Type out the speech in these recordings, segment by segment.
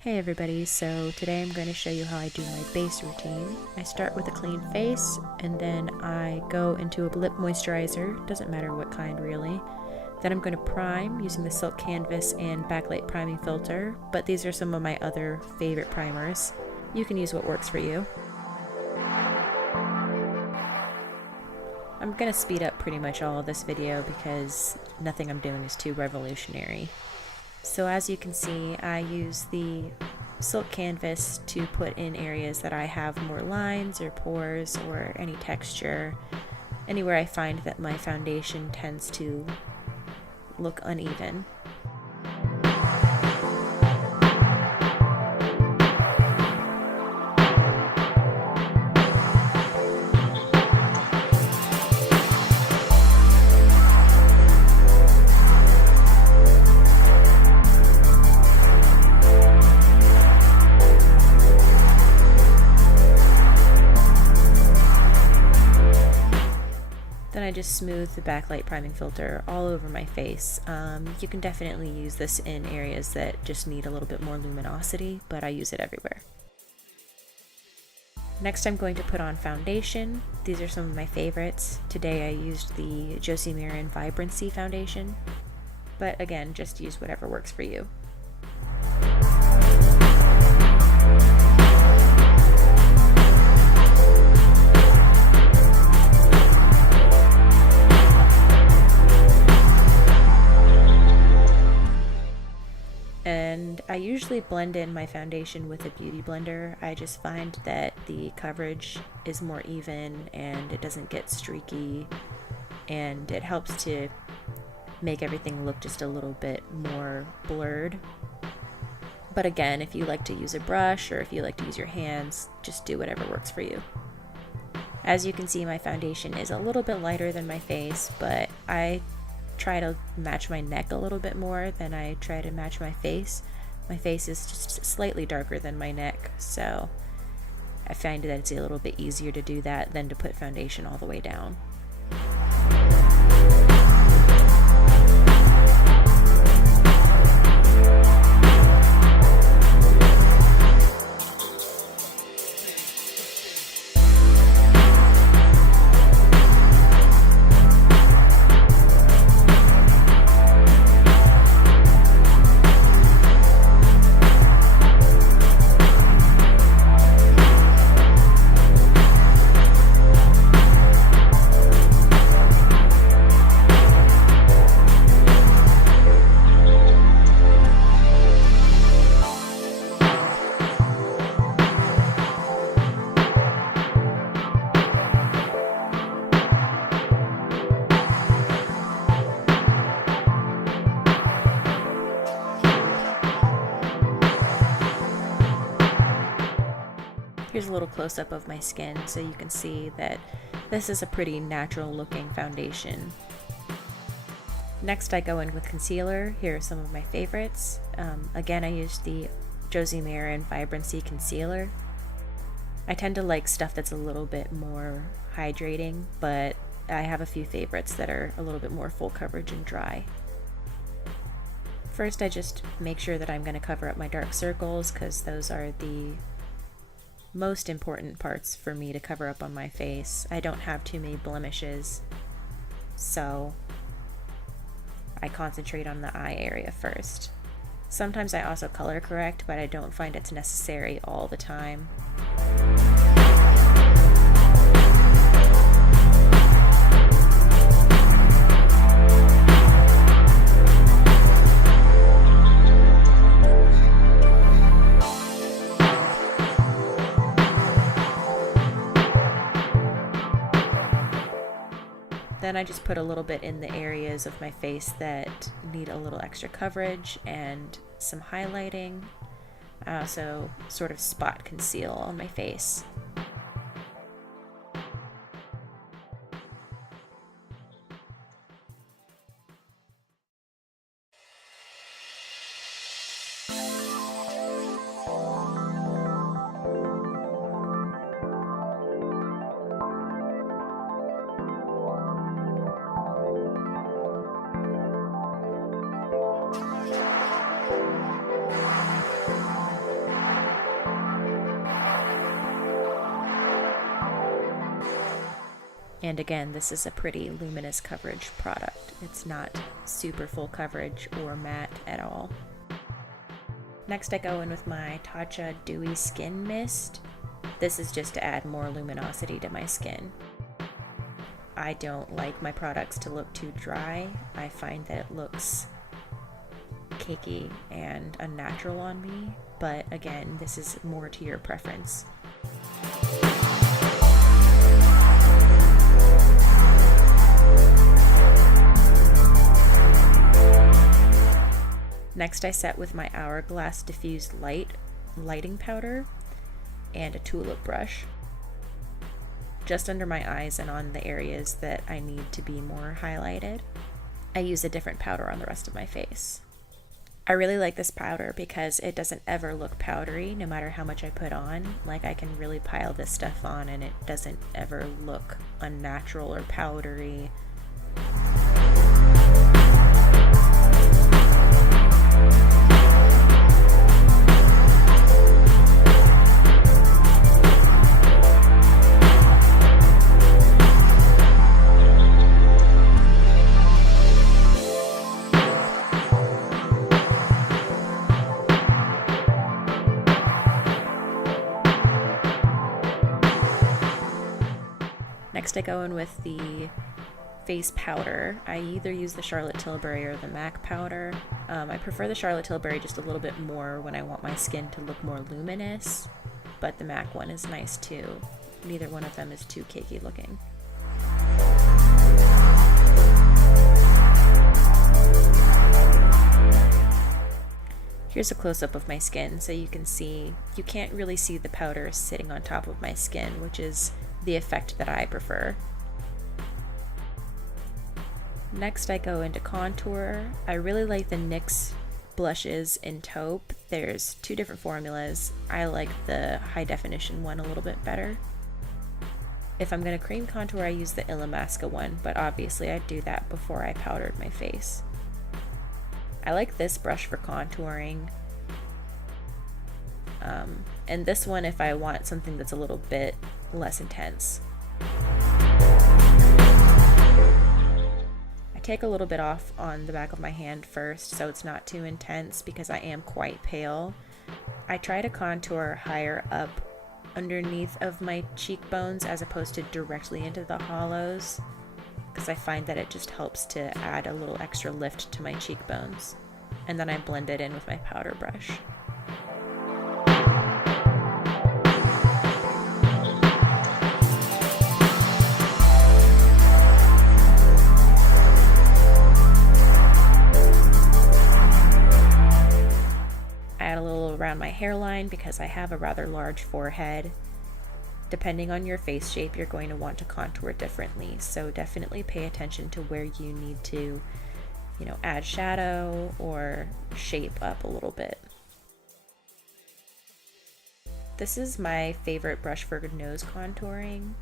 Hey everybody, so today I'm going to show you how I do my base routine. I start with a clean face and then I go into a lip moisturizer, doesn't matter what kind really. Then I'm going to prime using the Silk Canvas and Backlight priming filter, but these are some of my other favorite primers. You can use what works for you. I'm going to speed up pretty much all of this video because nothing I'm doing is too revolutionary. So as you can see, I use the Silk Canvas to put in areas that I have more lines or pores or any texture, anywhere I find that my foundation tends to look uneven. Then I just smooth the Backlight priming filter all over my face. You can definitely use this in areas that just need a little bit more luminosity, but I use it everywhere. Next I'm going to put on foundation. These are some of my favorites. Today I used the Josie Maran Vibrancy foundation, but again, just use whatever works for you. And I usually blend in my foundation with a beauty blender. I just find that the coverage is more even and it doesn't get streaky, and it helps to make everything look just a little bit more blurred. But again, if you like to use a brush or if you like to use your hands, just do whatever works for you. As you can see, my foundation is a little bit lighter than my face, but I try to match my neck a little bit more than I try to match my face. My face is just slightly darker than my neck, so I find that it's a little bit easier to do that than to put foundation all the way down. Here's a little close-up of my skin so you can see that this is a pretty natural looking foundation. Next I go in with concealer. Here are some of my favorites. Again, I used the Josie Maran Vibrancy concealer. I tend to like stuff that's a little bit more hydrating, but I have a few favorites that are a little bit more full coverage and dry. First I just make sure that I'm going to cover up my dark circles because those are the most important parts for me to cover up on my face. I don't have too many blemishes, so I concentrate on the eye area first. Sometimes I also color correct, but I don't find it's necessary all the time. Then I just put a little bit in the areas of my face that need a little extra coverage and some highlighting. I also sort of spot conceal on my face. And again, this is a pretty luminous coverage product. It's not super full coverage or matte at all. Next I go in with my Tatcha Dewy Skin Mist. This is just to add more luminosity to my skin. I don't like my products to look too dry. I find that it looks cakey and unnatural on me, but again, this is more to your preference. Next I set with my Hourglass Diffused lighting powder and a tulip brush, just under my eyes and on the areas that I need to be more highlighted. I use a different powder on the rest of my face. I really like this powder because it doesn't ever look powdery no matter how much I put on. Like, I can really pile this stuff on and it doesn't ever look unnatural or powdery. Next I go in with the face powder. I either use the Charlotte Tilbury or the MAC powder. I prefer the Charlotte Tilbury just a little bit more when I want my skin to look more luminous, but the MAC one is nice too. Neither one of them is too cakey looking. Here's a close-up of my skin so you can see, you can't really see the powder sitting on top of my skin, which is the effect that I prefer. Next I go into contour. I really like the NYX blushes in Taupe. There's two different formulas. I like the high definition one a little bit better. If I'm going to cream contour, I use the Illamasqua one, but obviously I do that before I powdered my face. I like this brush for contouring. And this one if I want something that's a little bit less intense. I take a little bit off on the back of my hand first so it's not too intense because I am quite pale. I try to contour higher up underneath of my cheekbones as opposed to directly into the hollows, because I find that it just helps to add a little extra lift to my cheekbones. And then I blend it in with my powder brush. Around my hairline because I have a rather large forehead. Depending on your face shape, you're going to want to contour differently, so definitely pay attention to where you need to, add shadow or shape up a little bit. This is my favorite brush for nose contouring.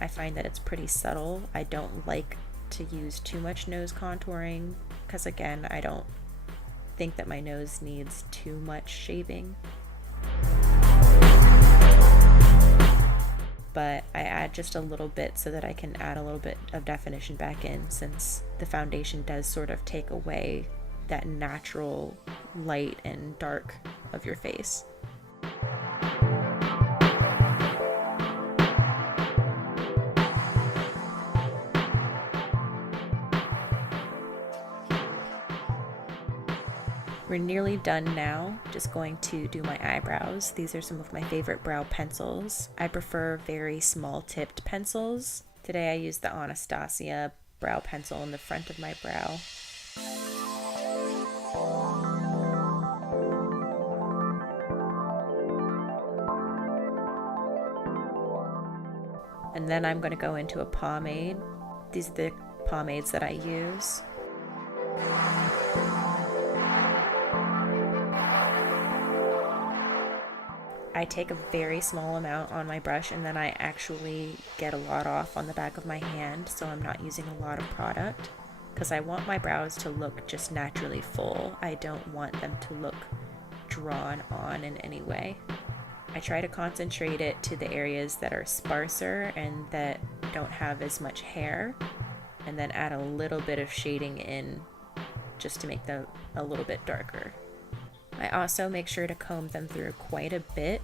I find that it's pretty subtle. I don't like to use too much nose contouring because, again, I don't think that my nose needs too much shaping. But I add just a little bit so that I can add a little bit of definition back in, since the foundation does sort of take away that natural light and dark of your face. We're nearly done now. Just going to do my eyebrows. These are some of my favorite brow pencils. I prefer very small tipped pencils. Today I used the Anastasia brow pencil in the front of my brow. And then I'm going to go into a pomade. These are the pomades that I use. I take a very small amount on my brush and then I actually get a lot off on the back of my hand, so I'm not using a lot of product because I want my brows to look just naturally full. I don't want them to look drawn on in any way. I try to concentrate it to the areas that are sparser and that don't have as much hair, and then add a little bit of shading in just to make them a little bit darker. I also make sure to comb them through quite a bit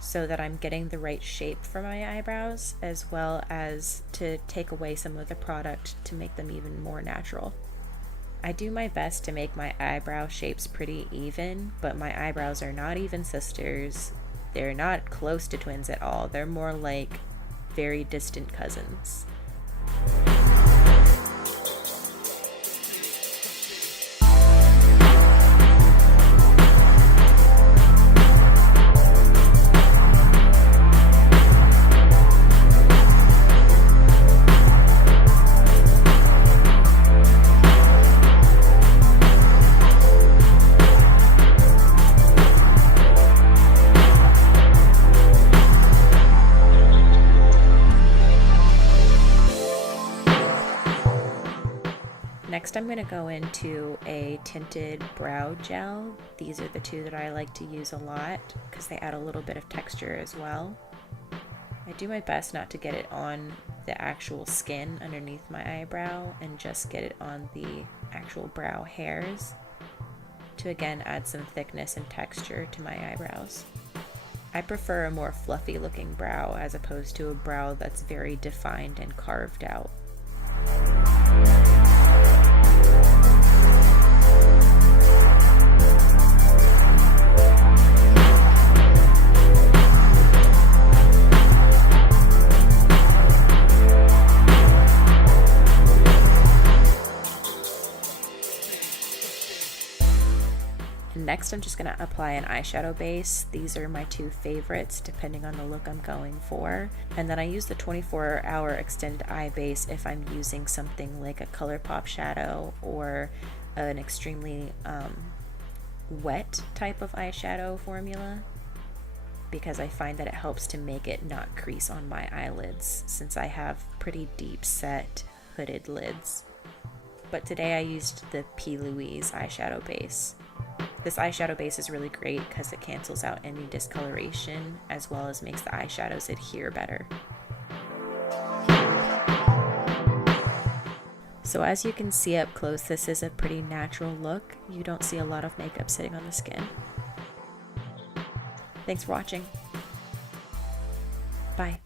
so that I'm getting the right shape for my eyebrows, as well as to take away some of the product to make them even more natural. I do my best to make my eyebrow shapes pretty even, but my eyebrows are not even sisters. They're not close to twins at all. They're more like very distant cousins. Next, I'm going to go into a tinted brow gel. These are the two that I like to use a lot because they add a little bit of texture as well. I do my best not to get it on the actual skin underneath my eyebrow and just get it on the actual brow hairs to again add some thickness and texture to my eyebrows. I prefer a more fluffy looking brow as opposed to a brow that's very defined and carved out. Next, I'm just going to apply an eyeshadow base. These are my two favorites depending on the look I'm going for. And then I use the 24-hour extended eye base if I'm using something like a ColourPop shadow or an extremely wet type of eyeshadow formula, because I find that it helps to make it not crease on my eyelids since I have pretty deep set hooded lids. But today I used the P. Louise eyeshadow base. This eyeshadow base is really great because it cancels out any discoloration as well as makes the eyeshadows adhere better. So as you can see up close, this is a pretty natural look. You don't see a lot of makeup sitting on the skin. Thanks for watching. Bye.